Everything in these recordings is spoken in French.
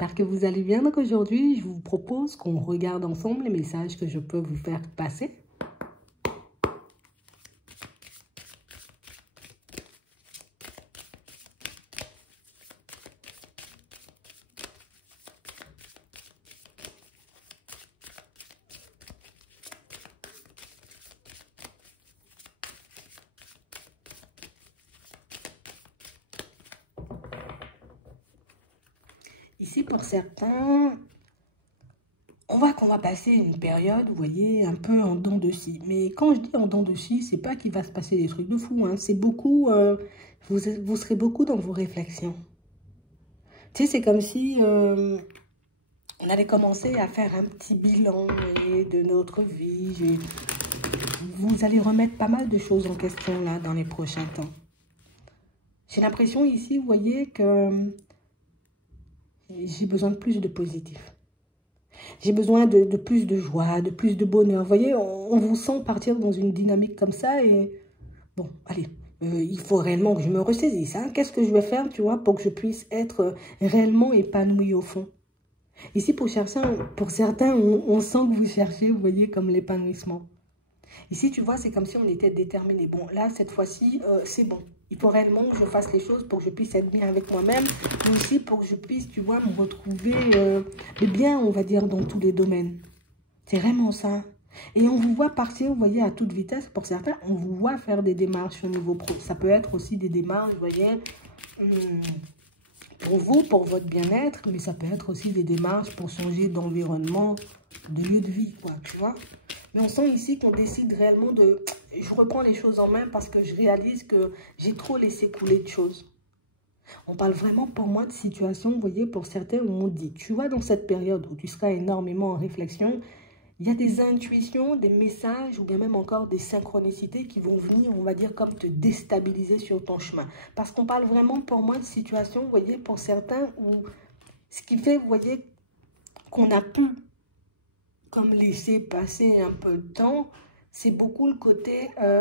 j'espère que vous allez bien. Donc aujourd'hui, je vous propose qu'on regarde ensemble les messages que je peux vous faire passer. Ici, pour certains, on voit qu'on va passer une période, vous voyez, un peu en dents de scie. Mais quand je dis en dents de scie, c'est pas qu'il va se passer des trucs de fou. Hein. C'est beaucoup, vous serez beaucoup dans vos réflexions. Tu sais, c'est comme si on allait commencer à faire un petit bilan, vous voyez, de notre vie. Vous allez remettre pas mal de choses en question là dans les prochains temps. J'ai l'impression ici, vous voyez, que j'ai besoin de plus de positif. J'ai besoin de plus de joie, de plus de bonheur. Vous voyez, on vous sent partir dans une dynamique comme ça et bon, allez, il faut réellement que je me ressaisisse. Hein. Qu'est-ce que je vais faire, tu vois, pour que je puisse être réellement épanoui au fond? Ici, pour certains, on sent que vous cherchez, vous voyez, comme l'épanouissement. Ici, tu vois, c'est comme si on était déterminé. Bon, là, cette fois-ci, c'est bon. Il faut réellement que je fasse les choses pour que je puisse être bien avec moi-même. Mais aussi pour que je puisse, tu vois, me retrouver bien, on va dire, dans tous les domaines. C'est vraiment ça. Et on vous voit partir, vous voyez, à toute vitesse. Pour certains, on vous voit faire des démarches au niveau pro. Ça peut être aussi des démarches, vous voyez, pour vous, pour votre bien-être. Mais ça peut être aussi des démarches pour changer d'environnement, de lieu de vie, quoi, tu vois. Mais on sent ici qu'on décide réellement de... Je reprends les choses en main parce que je réalise que j'ai trop laissé couler de choses. On parle vraiment pour moi de situation, vous voyez, pour certains où on dit, tu vois, dans cette période où tu seras énormément en réflexion, il y a des intuitions, des messages ou bien même encore des synchronicités qui vont venir, on va dire, comme te déstabiliser sur ton chemin. Parce qu'on parle vraiment pour moi de situation, vous voyez, pour certains où ce qui fait, vous voyez, qu'on a pu comme laisser passer un peu de temps, c'est beaucoup le côté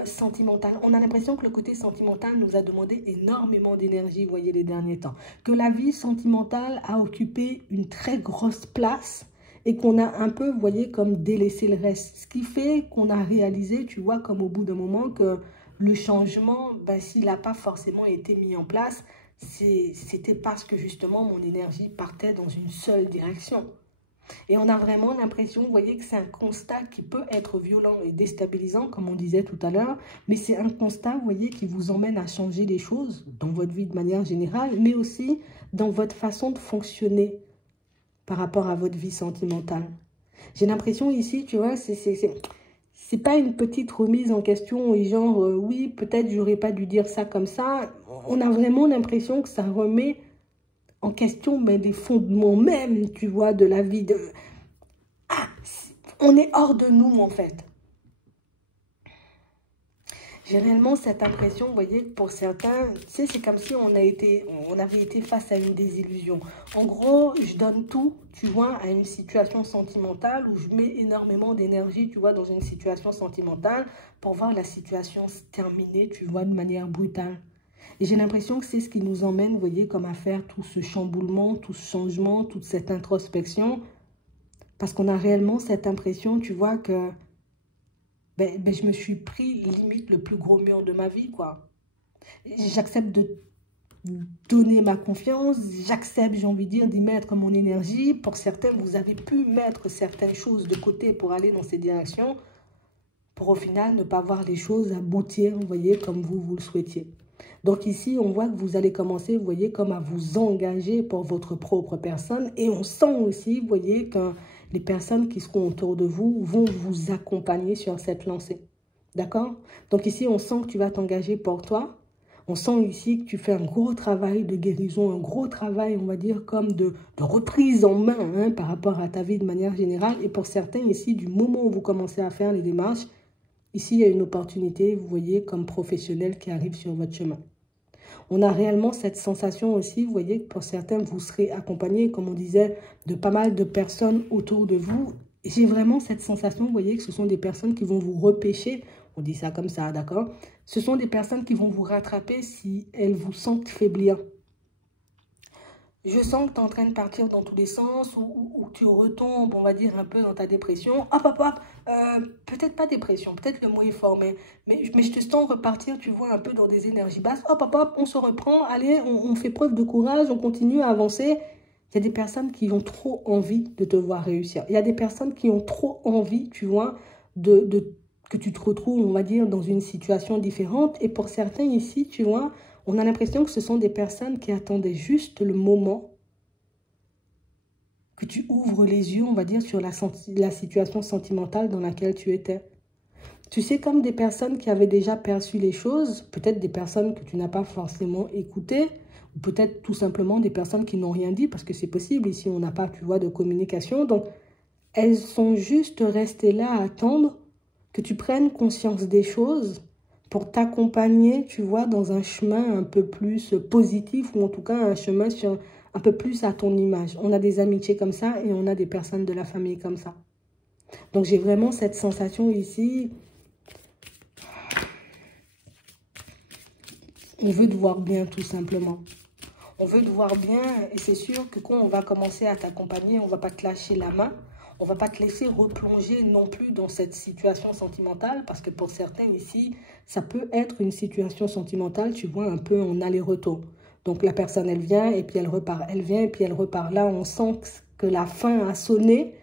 sentimental. On a l'impression que le côté sentimental nous a demandé énormément d'énergie, vous voyez, les derniers temps. Que la vie sentimentale a occupé une très grosse place et qu'on a un peu, vous voyez, comme délaissé le reste. Ce qui fait qu'on a réalisé, tu vois, comme au bout d'un moment, que le changement, ben, s'il n'a pas forcément été mis en place, c'était parce que justement mon énergie partait dans une seule direction. Et on a vraiment l'impression, vous voyez, que c'est un constat qui peut être violent et déstabilisant, comme on disait tout à l'heure, mais c'est un constat, vous voyez, qui vous emmène à changer les choses dans votre vie de manière générale, mais aussi dans votre façon de fonctionner par rapport à votre vie sentimentale. J'ai l'impression ici, tu vois, c'est pas une petite remise en question et genre, oui, peut-être j'aurais pas dû dire ça comme ça. On a vraiment l'impression que ça remet en question des fondements même, tu vois, de la vie. Ah, on est hors de nous, en fait. J'ai réellement cette impression, vous voyez, pour certains, tu sais, c'est comme si on avait été face à une désillusion. En gros, je donne tout, tu vois, à une situation sentimentale où je mets énormément d'énergie, tu vois, dans une situation sentimentale pour voir la situation se terminer, tu vois, de manière brutale. Et j'ai l'impression que c'est ce qui nous emmène, vous voyez, comme à faire tout ce chamboulement, tout ce changement, toute cette introspection. Parce qu'on a réellement cette impression, tu vois, que je me suis pris limite le plus gros mur de ma vie, quoi. J'accepte de donner ma confiance, j'accepte, j'ai envie de dire, d'y mettre mon énergie. Pour certains, vous avez pu mettre certaines choses de côté pour aller dans ces directions, pour au final ne pas voir les choses aboutir, vous voyez, comme vous le souhaitiez. Donc ici, on voit que vous allez commencer, vous voyez, comme à vous engager pour votre propre personne. Et on sent aussi, vous voyez, que les personnes qui seront autour de vous vont vous accompagner sur cette lancée. D'accord? Donc ici, on sent que tu vas t'engager pour toi. On sent ici que tu fais un gros travail de guérison, un gros travail, on va dire, comme de reprise en main hein, par rapport à ta vie de manière générale. Et pour certains, ici, du moment où vous commencez à faire les démarches, ici, il y a une opportunité, vous voyez, comme professionnel qui arrive sur votre chemin. On a réellement cette sensation aussi, vous voyez, que pour certains, vous serez accompagné, comme on disait, de pas mal de personnes autour de vous. J'ai vraiment cette sensation, vous voyez, que ce sont des personnes qui vont vous repêcher. On dit ça comme ça, d'accord? Ce sont des personnes qui vont vous rattraper si elles vous sentent faiblir. Je sens que tu es en train de partir dans tous les sens, ou tu retombes, on va dire, un peu dans ta dépression. Hop, hop, hop, peut-être pas dépression, peut-être le mot est fort, mais je te sens repartir, tu vois, un peu dans des énergies basses. Hop, hop, hop, on se reprend, allez, on fait preuve de courage, on continue à avancer. Il y a des personnes qui ont trop envie de te voir réussir. Il y a des personnes qui ont trop envie, tu vois, que tu te retrouves, on va dire, dans une situation différente. Et pour certains ici, tu vois, on a l'impression que ce sont des personnes qui attendaient juste le moment que tu ouvres les yeux, on va dire, sur la situation sentimentale dans laquelle tu étais. Tu sais, comme des personnes qui avaient déjà perçu les choses, peut-être des personnes que tu n'as pas forcément écoutées, ou peut-être tout simplement des personnes qui n'ont rien dit, parce que c'est possible, ici on n'a pas, tu vois, de communication. Donc, elles sont juste restées là à attendre que tu prennes conscience des choses pour t'accompagner, tu vois, dans un chemin un peu plus positif, ou en tout cas un chemin sur un peu plus à ton image. On a des amitiés comme ça et on a des personnes de la famille comme ça. Donc j'ai vraiment cette sensation ici. On veut te voir bien tout simplement. On veut te voir bien et c'est sûr que quand on va commencer à t'accompagner, on ne va pas te lâcher la main. On ne va pas te laisser replonger non plus dans cette situation sentimentale parce que pour certains ici, ça peut être une situation sentimentale, tu vois, un peu en aller-retour. Donc la personne, elle vient et puis elle repart. Elle vient et puis elle repart. Là, on sent que la fin a sonné,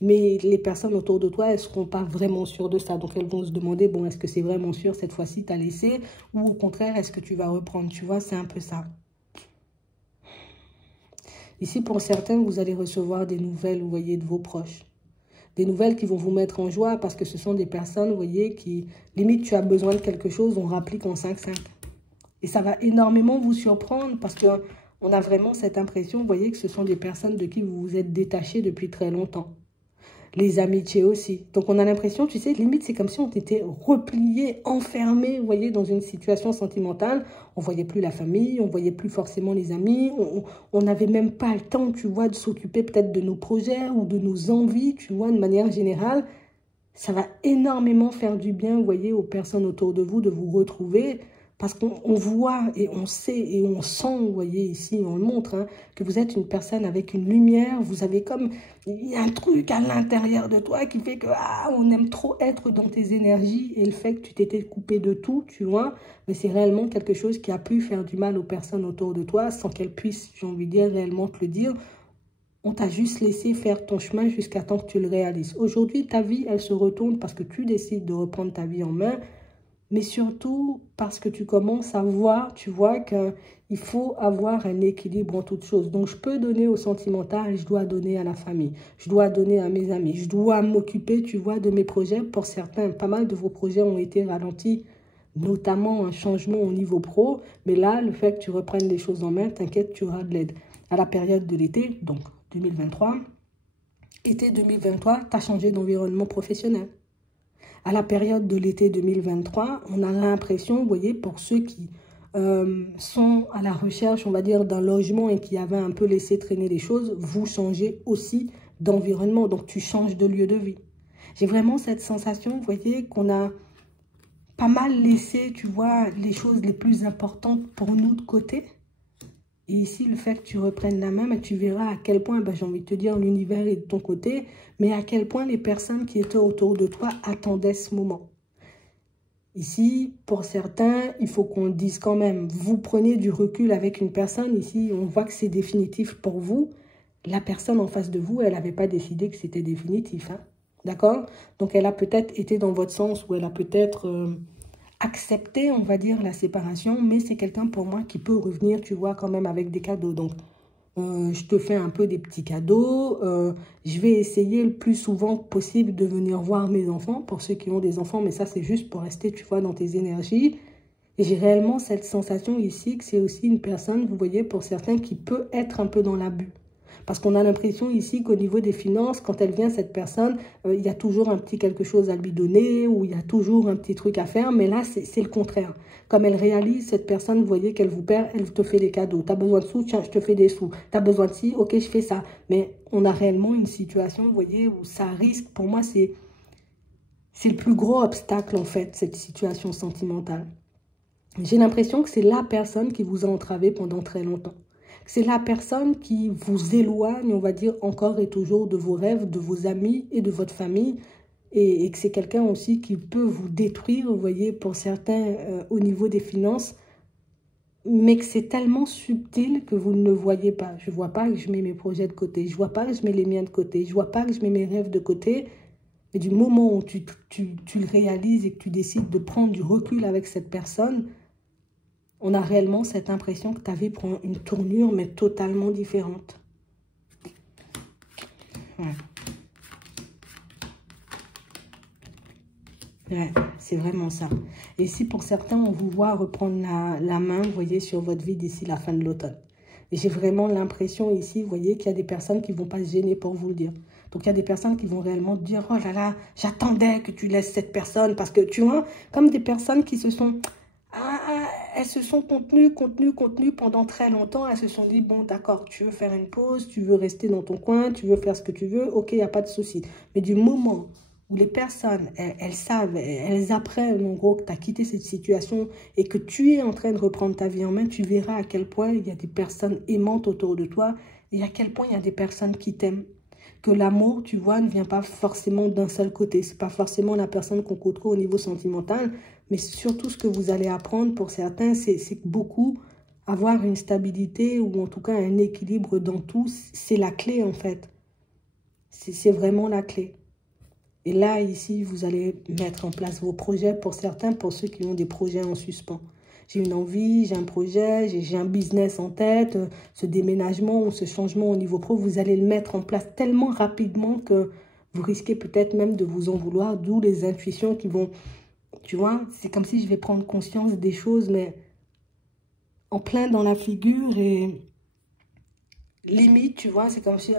mais les personnes autour de toi, elles ne seront pas vraiment sûres de ça. Donc elles vont se demander, bon, est-ce que c'est vraiment sûr cette fois-ci, tu as laissé? Ou au contraire, est-ce que tu vas reprendre? Tu vois, c'est un peu ça. Ici, pour certains, vous allez recevoir des nouvelles, vous voyez, de vos proches. Des nouvelles qui vont vous mettre en joie parce que ce sont des personnes, vous voyez, qui, limite, tu as besoin de quelque chose, on rapplique en 5-5. Et ça va énormément vous surprendre parce qu'on a vraiment cette impression, vous voyez, que ce sont des personnes de qui vous vous êtes détaché depuis très longtemps. Les amitiés aussi. Donc, on a l'impression, tu sais, limite, c'est comme si on était replié, enfermé, vous voyez, dans une situation sentimentale. On ne voyait plus la famille, on ne voyait plus forcément les amis. On n'avait même pas le temps, tu vois, de s'occuper peut-être de nos projets ou de nos envies, tu vois, de manière générale. Ça va énormément faire du bien, vous voyez, aux personnes autour de vous de vous retrouver. Parce qu'on voit et on sait et on sent, vous voyez ici, on le montre, hein, que vous êtes une personne avec une lumière. Vous avez comme, il y a un truc à l'intérieur de toi qui fait que, on aime trop être dans tes énergies. Et le fait que tu t'étais coupé de tout, tu vois, mais c'est réellement quelque chose qui a pu faire du mal aux personnes autour de toi sans qu'elles puissent, j'ai envie de dire, réellement te le dire. On t'a juste laissé faire ton chemin jusqu'à temps que tu le réalises. Aujourd'hui, ta vie, elle se retourne parce que tu décides de reprendre ta vie en main. Mais surtout parce que tu commences à voir, tu vois qu'il faut avoir un équilibre en toutes choses. Donc, je peux donner au sentimental, je dois donner à la famille, je dois donner à mes amis, je dois m'occuper, tu vois, de mes projets. Pour certains, pas mal de vos projets ont été ralentis, notamment un changement au niveau pro. Mais là, le fait que tu reprennes les choses en main, t'inquiète, tu auras de l'aide. À la période de l'été, donc 2023, été 2023, tu as changé d'environnement professionnel. À la période de l'été 2023, on a l'impression, vous voyez, pour ceux qui sont à la recherche, on va dire, d'un logement et qui avaient un peu laissé traîner les choses, vous changez aussi d'environnement. Donc, tu changes de lieu de vie. J'ai vraiment cette sensation, vous voyez, qu'on a pas mal laissé, tu vois, les choses les plus importantes pour nous de côté. Et ici, le fait que tu reprennes la main, mais tu verras à quel point, j'ai envie de te dire, l'univers est de ton côté, mais à quel point les personnes qui étaient autour de toi attendaient ce moment. Ici, pour certains, il faut qu'on le dise quand même. Vous prenez du recul avec une personne. Ici, on voit que c'est définitif pour vous. La personne en face de vous, elle n'avait pas décidé que c'était définitif. Hein? D'accord? Donc, elle a peut-être été dans votre sens ou elle a peut-être... accepter, on va dire, la séparation, mais c'est quelqu'un pour moi qui peut revenir, tu vois, quand même avec des cadeaux. Donc, je te fais un peu des petits cadeaux. Je vais essayer le plus souvent possible de venir voir mes enfants, pour ceux qui ont des enfants, mais ça, c'est juste pour rester, tu vois, dans tes énergies. Et j'ai réellement cette sensation ici que c'est aussi une personne, vous voyez, pour certains, qui peut être un peu dans l'abus. Parce qu'on a l'impression ici qu'au niveau des finances, quand elle vient, cette personne, il y a toujours un petit quelque chose à lui donner ou il y a toujours un petit truc à faire. Mais là, c'est le contraire. Comme elle réalise, cette personne, vous voyez qu'elle vous perd, elle te fait des cadeaux. Tu as besoin de sous, tiens, je te fais des sous. Tu as besoin de ci, ok, je fais ça. Mais on a réellement une situation, vous voyez, où ça risque, pour moi, c'est le plus gros obstacle, en fait, cette situation sentimentale. J'ai l'impression que c'est la personne qui vous a entravé pendant très longtemps. C'est la personne qui vous éloigne, on va dire, encore et toujours de vos rêves, de vos amis et de votre famille. Et que c'est quelqu'un aussi qui peut vous détruire, vous voyez, pour certains au niveau des finances. Mais que c'est tellement subtil que vous ne le voyez pas. Je ne vois pas que je mets mes projets de côté. Je ne vois pas que je mets les miens de côté. Je ne vois pas que je mets mes rêves de côté. Mais du moment où tu le réalises et que tu décides de prendre du recul avec cette personne, on a réellement cette impression que ta vie prend une tournure, mais totalement différente. Ouais. Ouais, c'est vraiment ça. Et si pour certains, on vous voit reprendre la main, vous voyez, sur votre vie d'ici la fin de l'automne. Et j'ai vraiment l'impression ici, vous voyez, qu'il y a des personnes qui ne vont pas se gêner pour vous le dire. Donc, il y a des personnes qui vont réellement dire, oh là là, j'attendais que tu laisses cette personne. Parce que, tu vois, comme des personnes qui se sont... elles se sont contenues pendant très longtemps. Elles se sont dit, bon, d'accord, tu veux faire une pause, tu veux rester dans ton coin, tu veux faire ce que tu veux, ok, il n'y a pas de souci. Mais du moment où les personnes, elles savent, elles apprennent en gros que tu as quitté cette situation et que tu es en train de reprendre ta vie en main, tu verras à quel point il y a des personnes aimantes autour de toi et à quel point il y a des personnes qui t'aiment. Que l'amour, tu vois, ne vient pas forcément d'un seul côté. Ce n'est pas forcément la personne qu'on côtoie au niveau sentimental, mais surtout ce que vous allez apprendre pour certains, c'est que beaucoup, avoir une stabilité ou en tout cas un équilibre dans tout, c'est la clé en fait. C'est vraiment la clé. Et là, ici, vous allez mettre en place vos projets pour certains, pour ceux qui ont des projets en suspens. J'ai une envie, j'ai un projet, j'ai un business en tête, ce déménagement ou ce changement au niveau pro, vous allez le mettre en place tellement rapidement que vous risquez peut-être même de vous en vouloir, d'où les intuitions qui vont, tu vois, c'est comme si je vais prendre conscience des choses, mais en plein dans la figure et limite, tu vois, c'est comme si,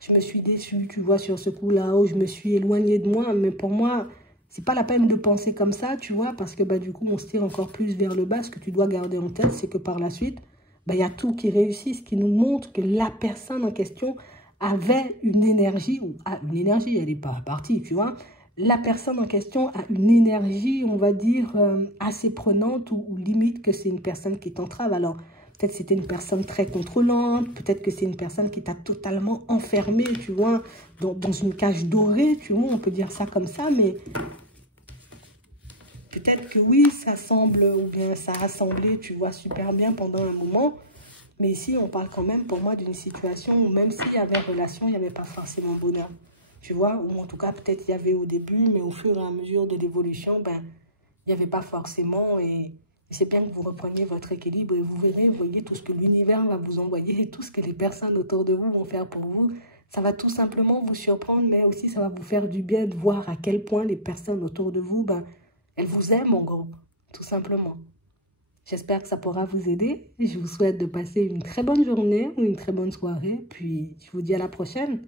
je me suis déçue, tu vois, sur ce coup-là, où je me suis éloignée de moi. Mais pour moi, c'est pas la peine de penser comme ça, tu vois, parce que bah, du coup, on se tire encore plus vers le bas. Ce que tu dois garder en tête, c'est que par la suite, bah, y a tout qui réussit, ce qui nous montre que la personne en question avait une énergie, ou a une énergie, elle n'est pas partie, tu vois. La personne en question a une énergie, on va dire, assez prenante ou limite que c'est une personne qui t'entrave. Alors, peut-être c'était une personne très contrôlante, peut-être que c'est une personne qui t'a totalement enfermé, tu vois, dans une cage dorée, tu vois, on peut dire ça comme ça, mais peut-être que oui, ça semble, ou bien ça a semblé, tu vois, super bien pendant un moment, mais ici, on parle quand même pour moi d'une situation où même s'il y avait relation, il n'y avait pas forcément bonheur, tu vois, ou en tout cas, peut-être il y avait au début, mais au fur et à mesure de l'évolution, ben, il n'y avait pas forcément, et c'est bien que vous repreniez votre équilibre et vous verrez, vous voyez tout ce que l'univers va vous envoyer, tout ce que les personnes autour de vous vont faire pour vous. Ça va tout simplement vous surprendre, mais aussi ça va vous faire du bien de voir à quel point les personnes autour de vous, ben, elles vous aiment en gros, tout simplement. J'espère que ça pourra vous aider. Je vous souhaite de passer une très bonne journée ou une très bonne soirée. Puis je vous dis à la prochaine.